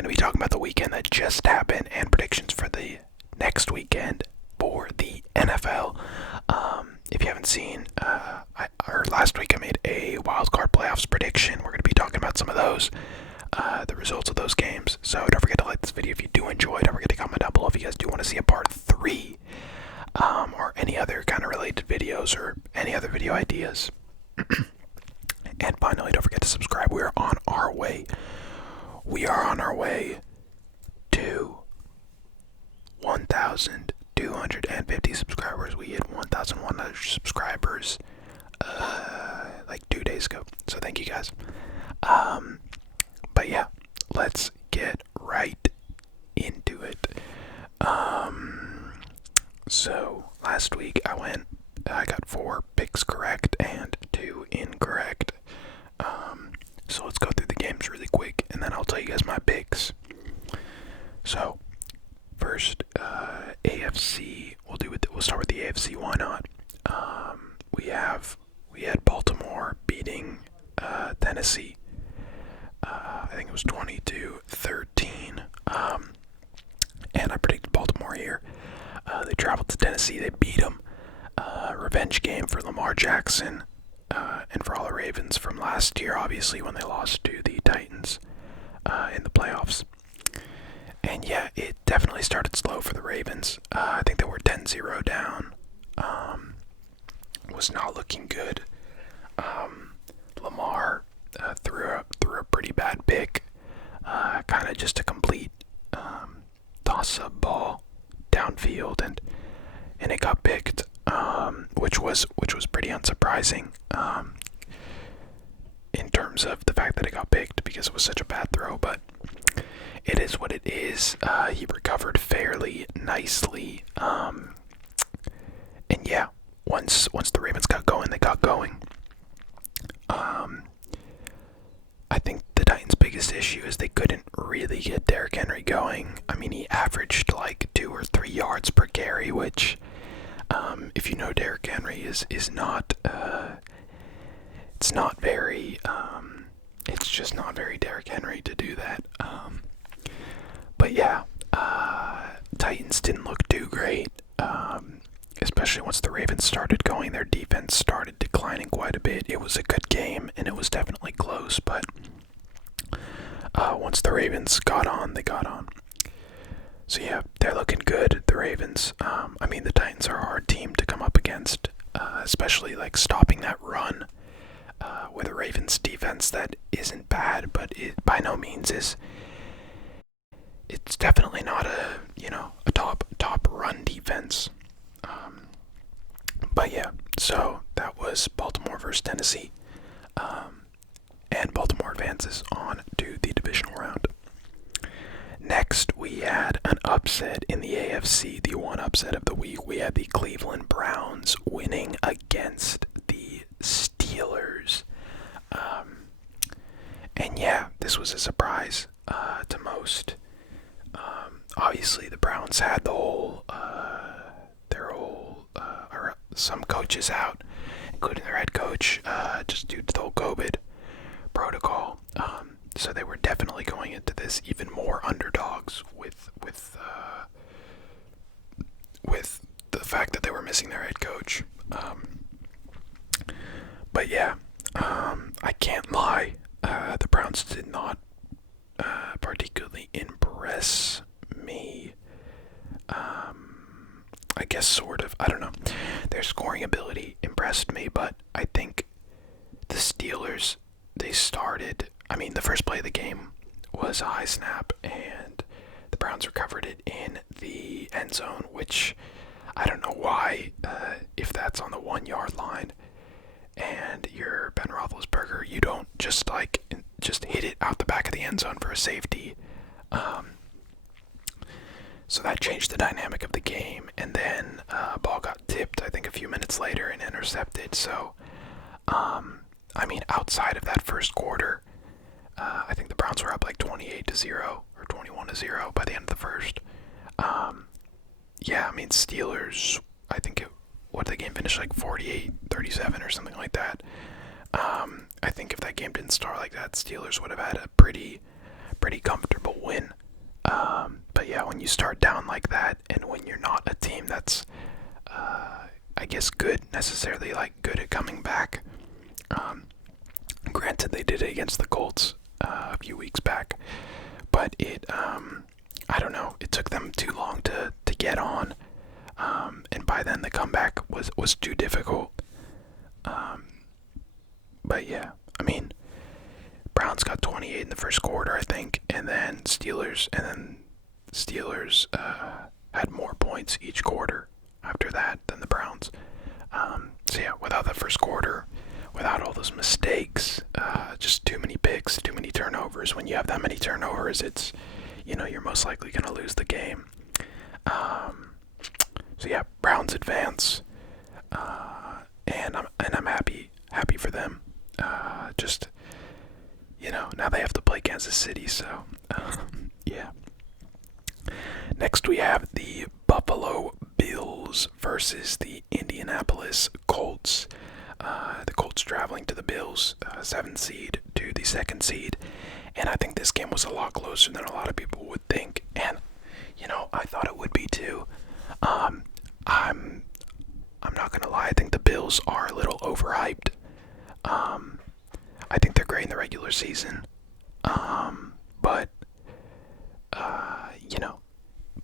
going to be talking about the weekend that just happened and predictions for the next weekend for the NFL. If you haven't seen, last week I made a wildcard playoffs prediction. We're going to be talking about some of those, the results of those games. So don't forget to like this video if you do enjoy. Don't forget to comment down below if you guys do want to see a part 3, or any other kind of related videos or any other video ideas. And finally, don't forget to subscribe. We are on our way. We are on our way to 1,250 subscribers. We hit 1,100 subscribers like 2 days ago. So thank you guys. But yeah, let's get right into it. So last week I got 4 picks correct and 2 incorrect. So let's go through the games really quick, and then I'll tell you guys my picks. So first, AFC. We'll start with the AFC. Why not? We had Baltimore beating Tennessee. I think it was 20-13. And I predicted Baltimore here. They traveled to Tennessee. They beat them. Revenge game for Lamar Jackson. And for all the Ravens from last year, obviously, when they lost to the Titans in the playoffs. And yeah, it definitely started slow for the Ravens. I think they were 10-0 down. Was not looking good. Lamar threw a pretty bad pick. Kind of just a complete toss-up ball downfield, and it got picked. Which was pretty unsurprising in terms of the fact that it got picked because it was such a bad throw, but it is what it is. He recovered fairly nicely, and yeah, once the Ravens got going, they got going. I think the Titans' biggest issue is they couldn't really get Derrick Henry going. I mean, he averaged like 2 or 3 yards per carry, which, if you know Derrick Henry, is not, it's not very, it's just not very Derrick Henry to do that. But yeah, Titans didn't look too great, especially once the Ravens started going. Their defense started declining quite a bit. It was a good game, and it was definitely close, but once the Ravens got on, they got on. So yeah, they're looking good, the Ravens. I mean, the Titans are a hard team to come up against, especially like stopping that run with a Ravens defense that isn't bad, but it by no means is. It's definitely not a top run defense. But yeah, so that was Baltimore versus Tennessee, and Baltimore advances on to the divisional round. Next, we had an upset in the AFC, the one upset of the week. We had the Cleveland Browns winning against the Steelers. And yeah, this was a surprise to most. Obviously, the Browns had some coaches out, including their head coach, just due to the whole COVID protocol. So they were definitely going into this even more underdogs with the fact that they were missing their head coach. But yeah, I can't lie. The Browns did not particularly impress me. I guess sort of. I don't know. Their scoring ability impressed me, but I think the Steelers, they started. I mean, the first play of the game was a high snap, and the Browns recovered it in the end zone, which I don't know why, if that's on the 1-yard line and you're Ben Roethlisberger, you don't just hit it out the back of the end zone for a safety. So that changed the dynamic of the game, and then ball got tipped, I think, a few minutes later and intercepted. So, I mean, outside of that first quarter, I think the Browns were up like 28-0 or 21-0 by the end of the first. Yeah, I mean, Steelers, I think what did the game finish, like 48-37 or something like that. I think if that game didn't start like that, Steelers would have had a pretty comfortable win. guess good necessarily, like good at coming back. Granted, they did it against the Colts a few weeks back, but I don't know, it took them too long to get on, and by then the comeback was too difficult. But yeah, I mean, Browns got 28 in the first quarter, I think, and then Steelers had more points each quarter after that than the Browns. So yeah, without that first quarter, without all those mistakes, just too many picks, too many turnovers. When you have that many turnovers, it's, you're most likely going to lose the game. So yeah, Browns advance, and I'm happy for them. Just, now they have to play Kansas City, so yeah. Next we have the Buffalo Bills versus the Indianapolis Colts. The Colts traveling to the Bills, 7th seed to the 2nd seed, and I think this game was a lot closer than a lot of people would think, and I thought it would be too. I'm not gonna lie, I think the Bills are a little overhyped. I think they're great in the regular season, but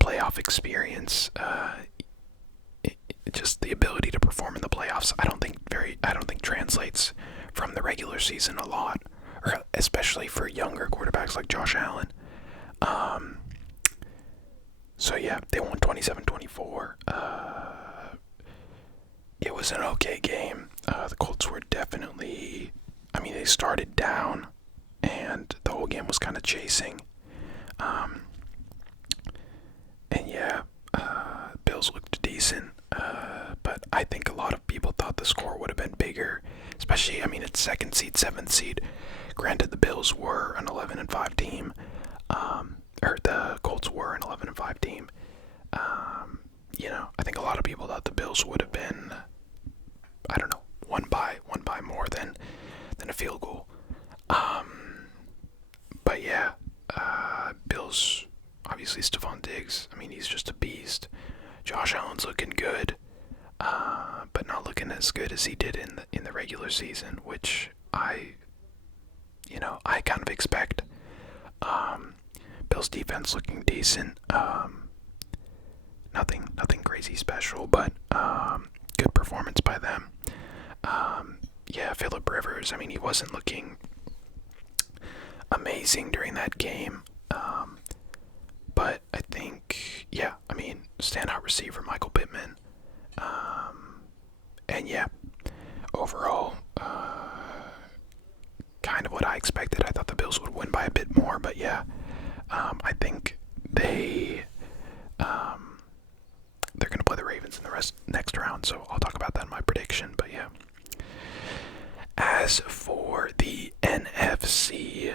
playoff experience, just the ability to perform in the playoffs, I don't think translates from the regular season a lot, or especially for younger quarterbacks like Josh Allen. So yeah, they won 27-24. It was an okay game. The Colts were definitely, they started down, and the whole game was kind of chasing. And yeah, Bills looked decent, but I think a lot of people thought the score would have been bigger, especially, it's 2nd seed, 7th seed. Granted, the Bills were an 11-5 team, or the Colts were an 11-5 team. I think a lot of people thought the Bills would have been, I don't know, one by more than a field goal. But yeah, Bills, obviously Stephon Diggs, he's just a beast. Josh Allen's looking good, but not looking as good as he did in the regular season, which I kind of expect. Bills defense looking decent. Nothing crazy special, but good performance by them. Yeah, Phillip Rivers, he wasn't looking amazing during that game. But I think, yeah, standout receiver Michael Pittman. And yeah, overall, kind of what I expected. I thought the Bills would win by a bit more, but yeah, I think they're going to play the Ravens in the next round, so I'll talk about that in my prediction, but yeah. As for the NFC,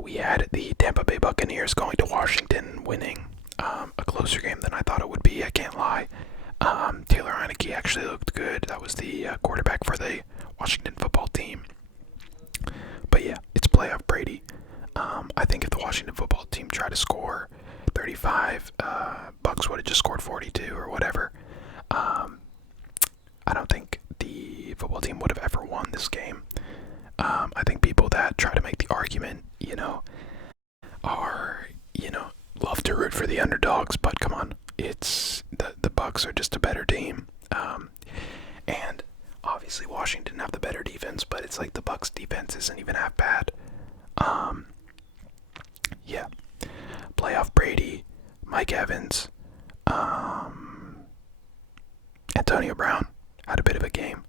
we had the Tampa Bay Buccaneers going to Washington, winning a closer game than I thought it would be, I can't lie. Taylor Heineke actually looked good. That was the quarterback for the Washington football team. But yeah, it's playoff Brady. I think if the Washington football team tried to score 35, Bucks would have just scored 42 or whatever. I don't think the football team would have ever won this game. I think people that try to make the argument, are, love to root for the underdogs, but come on, it's the Bucks are just a better team. And obviously Washington have the better defense, but it's like the Bucks defense isn't even half bad. Yeah. Playoff Brady, Mike Evans, Antonio Brown had a bit of a game.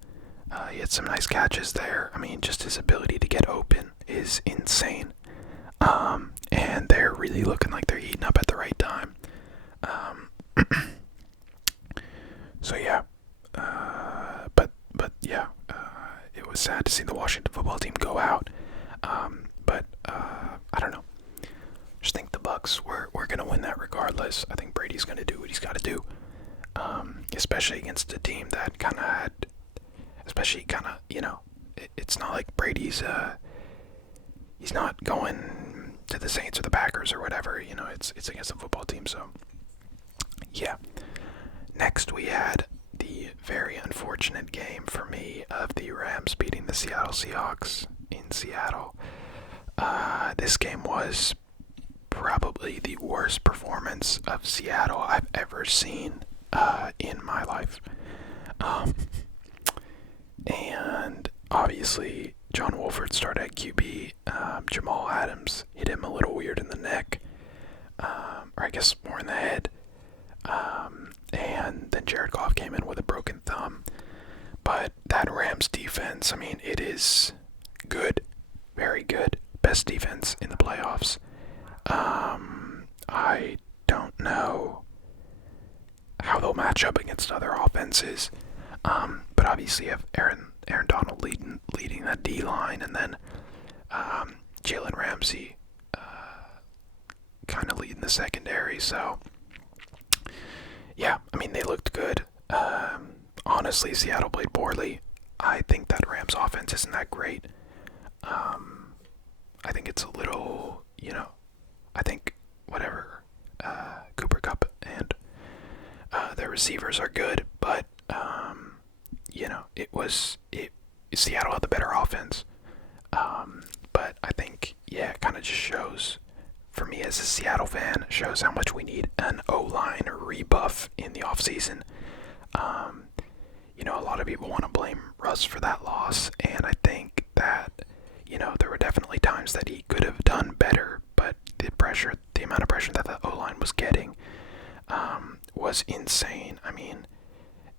He had some nice catches there. Just his ability to get open is insane. And they're really looking like they're heating up at the right time. So yeah. But yeah, it was sad to see the Washington football team go out. But I don't know. Just think the Bucks we're gonna win that regardless. I think Brady's gonna do what he's got to do, especially against a team that it's not like Brady's he's not going to the Saints or the Packers or whatever. It's against a football team. So yeah. Next we had the very unfortunate game for me of the Rams beating the Seattle Seahawks in Seattle. This game was probably the worst performance of Seattle I've ever seen in my life. And obviously, John Wolford started at QB. Jamal Adams hit him a little weird in the neck, or I guess more in the head. And then Jared Goff came in with a broken thumb. But that Rams defense, I mean, it is good, very good. Best defense in the playoffs. I don't know how they'll match up against other offenses. But obviously you have Aaron Donald leading that D line, and then Jalen Ramsey kind of leading the secondary. So yeah, I mean, they looked good. Honestly, Seattle played poorly. I think that Rams offense isn't that great. I think it's a little, I think whatever, Cooper Kupp and their receivers are good, but Seattle had the better offense. But I think, yeah, it kind of just shows, for me as a Seattle fan, shows how much we need an O-line rebuff in the offseason. A lot of people want to blame Russ for that loss, and I think that, there were definitely times that he could have done better, but the amount of pressure that the O-line was getting was insane. I mean,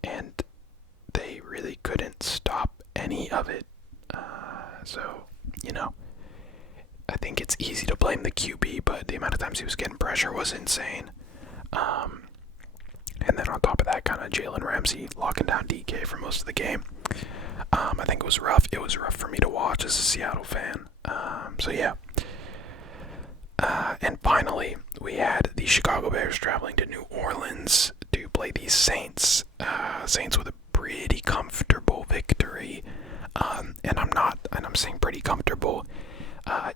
and they really couldn't stop any of it. So, I think it's easy to blame the QB, but the amount of times he was getting pressure was insane. And then on top of that, kind of Jalen Ramsey locking down DK for most of the game. I think it was rough. It was rough for me to watch as a Seattle fan. So yeah. And finally, we had the Chicago Bears traveling to New Orleans to play the Saints. Saints with a pretty comfortable victory. And I'm saying pretty comfortable,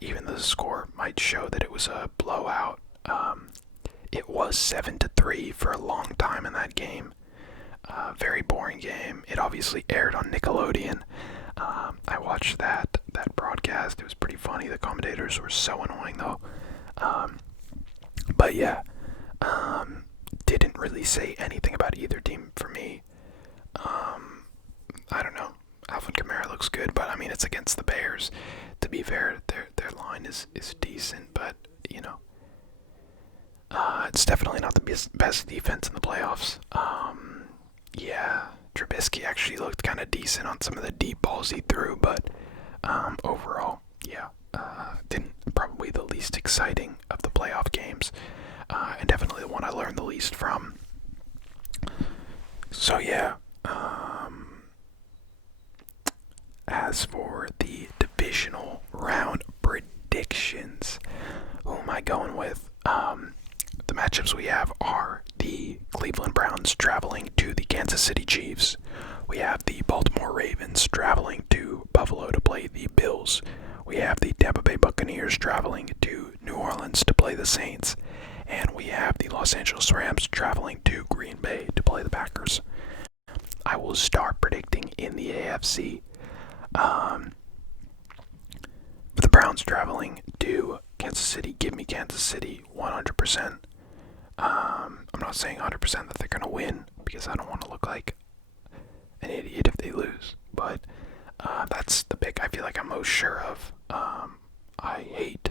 even though the score might show that it was a blowout. It was 7-3 for a long time in that game. Very boring game. It obviously aired on Nickelodeon. I watched that broadcast. It was pretty funny. The commentators were so annoying though. But yeah, didn't really say anything about either team for me. I don't know. Alvin Kamara looks good, but I mean, it's against the Bears. To be fair, their line is decent, but it's definitely not the best defense in the playoffs. Yeah, Trubisky actually looked kind of decent on some of the deep balls he threw, but overall, yeah, probably the least exciting of the playoff games, and definitely the one I learned the least from. So yeah, as for the divisional round predictions, who am I going with? The matchups we have are the Cleveland Browns traveling to the Kansas City Chiefs. We have the Baltimore Ravens traveling to Buffalo to play the Bills. We have the Tampa Bay Buccaneers traveling to New Orleans to play the Saints. And we have the Los Angeles Rams traveling to Green Bay to play the Packers. I will start predicting in the AFC. With the Browns traveling to Kansas City, give me Kansas City 100%. I'm not saying 100% that they're going to win, because I don't want to look like an idiot if they lose, but that's the pick I feel like I'm most sure of. I hate,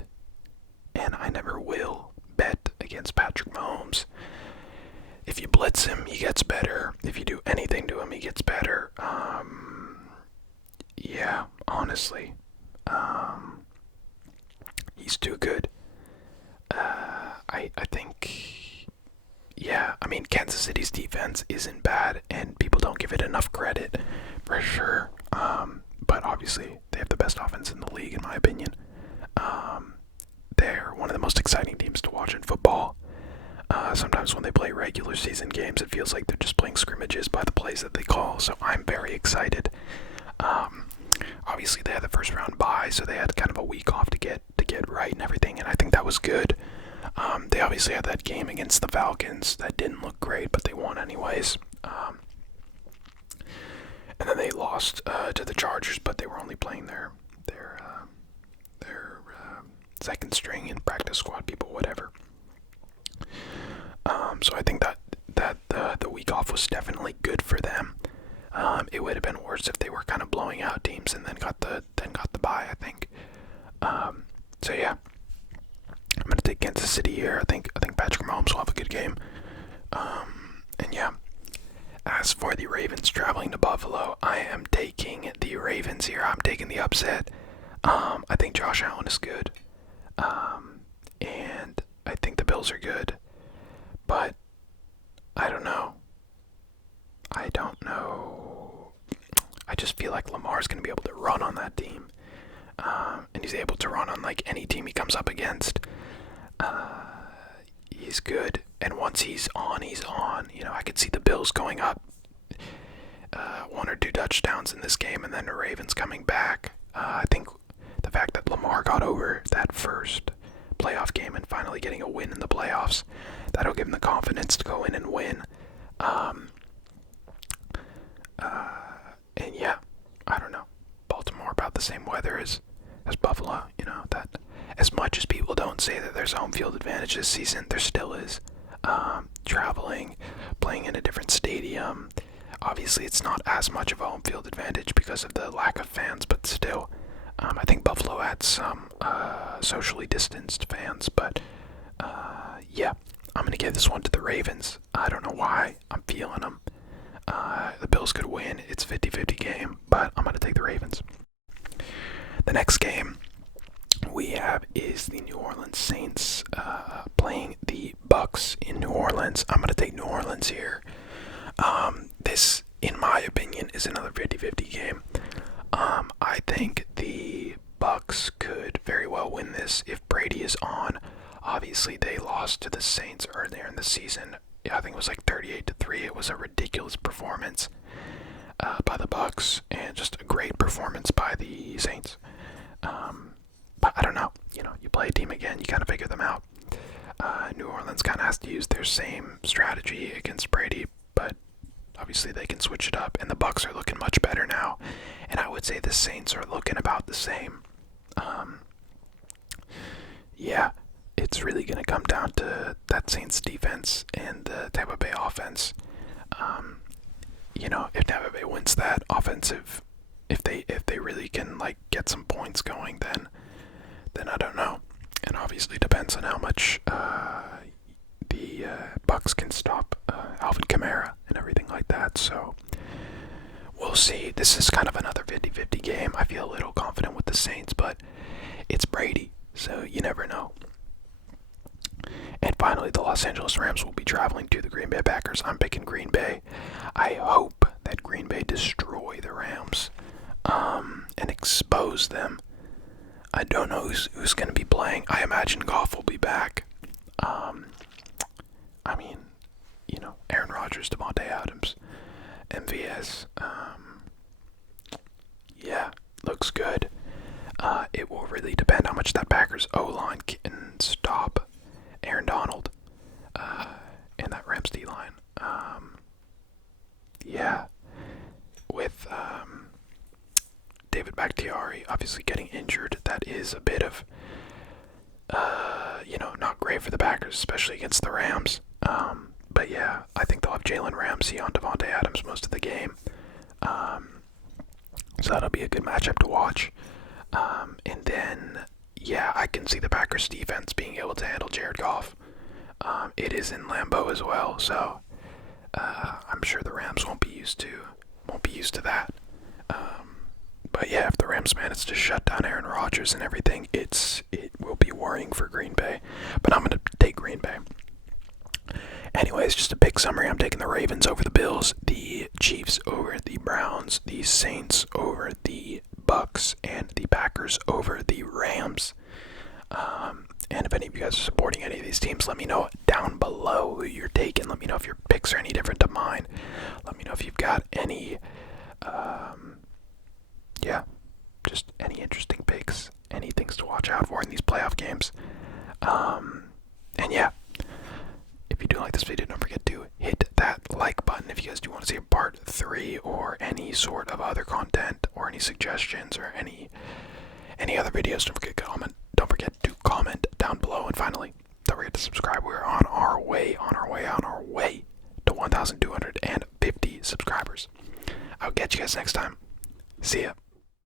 and I never will, bet against Patrick Mahomes. If you blitz him, he gets better. If you do anything to him, he gets better. Yeah, honestly. He's too good. I think, yeah, I mean, Kansas City's defense isn't bad, and people don't give it enough credit, for sure. But obviously, they have the best offense in the league, in my opinion. They're one of the most exciting teams to watch in football. Sometimes when they play regular season games, it feels like they're just playing scrimmages by the plays that they call, so I'm very excited. Obviously, they had the first round bye, so they had kind of a week off to get right and everything, and I think that was good. They obviously had that game against the Falcons that didn't look great, but they won anyways. and then they lost to the Chargers, but they were only playing their second string and practice squad people, whatever. So I think that the week off was definitely good for them. It would have been worse if they were kind of blowing out teams and then got the bye, I think. So yeah, I'm gonna take Kansas City here. I think Patrick Mahomes will have a good game. And yeah, as for the Ravens traveling to Buffalo, I am taking the Ravens here. I'm taking the upset. I think Josh Allen is good. And I think the Bills are good. But I don't know. I just feel like Lamar's going to be able to run on that team. And he's able to run on like any team he comes up against. He's good. And once he's on, he's on. You know, I could see the Bills going up 1 or 2 touchdowns in this game, and then the Ravens coming back. I think the fact that Lamar got over that first playoff game and finally getting a win in the playoffs, that'll give him the confidence to go in and win. And yeah, I don't know. Baltimore about the same weather as Buffalo. You know, that as much as people don't say that there's a home field advantage this season, there still is. Traveling, playing in a different stadium. Obviously, it's not as much of a home field advantage because of the lack of fans, but still, I think Buffalo had some socially distanced fans. But yeah, I'm gonna give this one to the Ravens. I don't know why. I'm feeling them. The Bills could win. It's a 50-50 game, but I'm gonna take the Ravens. The next game we have is the New Orleans Saints playing the Bucks in New Orleans. I'm gonna take New Orleans here. This, in my opinion, is another 50-50 game. I think the Bucks could very well win this if Brady is on. Obviously, they lost to the Saints earlier in the season. I think it was like 38-3. It was a ridiculous performance by the Bucks, and just a great performance by the Saints. But I don't know. You know, you play a team again, you kind of figure them out. New Orleans kind of has to use their same strategy against Brady, but obviously they can switch it up, and the Bucks are looking much better now, and I would say the Saints are looking about the same. Yeah, it's really going to come down to that Saints defense and the Tampa Bay offense. You know, if Tampa Bay wins that offensive, if they really can like get some points going, then I don't know. And obviously depends on how much the Bucks can stop Alvin Kamara and everything like that. So we'll see. This is kind of another 50-50 game. I feel a little confident with the Saints, but it's Brady, so you never know. And finally, the Los Angeles Rams will be traveling to the Green Bay Packers. I'm picking Green Bay. I hope that Green Bay destroy the Rams and expose them. I don't know who's going to be playing. I imagine Goff will be back. I mean, you know, Aaron Rodgers, Devontae Adams, MVS. Yeah, looks good. It will really depend how much that Packers O-line can stop Aaron Donald and that Rams D-line. Yeah, with David Bakhtiari obviously getting injured, that is a bit of, you know, not great for the Packers, especially against the Rams. But yeah, I think they'll have Jalen Ramsey on Devontae Adams most of the game. So that'll be a good matchup to watch. And then, yeah, I can see the Packers defense being able to handle Jared Goff. It is in Lambeau as well, so I'm sure the Rams won't be used to that. But yeah, if the Rams manage to shut down Aaron Rodgers and everything, it will be worrying for Green Bay. But I'm going to take Green Bay. Anyways, just a big summary. I'm taking the Ravens over the Bills, the Chiefs over the Browns, the Saints over the Bucks, and the Packers over the Rams. And if any of you guys are supporting any of these teams, let me know down below who you're taking. Let me know if your picks are any different to mine. Let me know if you've got any, just any interesting picks, any things to watch out for in these playoff games. And yeah, if you do like this video, don't forget to hit that like button. If you guys do want to see a part 3 or any sort of other content or any suggestions or any other videos, don't forget to comment down below. And finally, don't forget to subscribe. We're on our way to 1,250 subscribers. I'll catch you guys next time. See ya.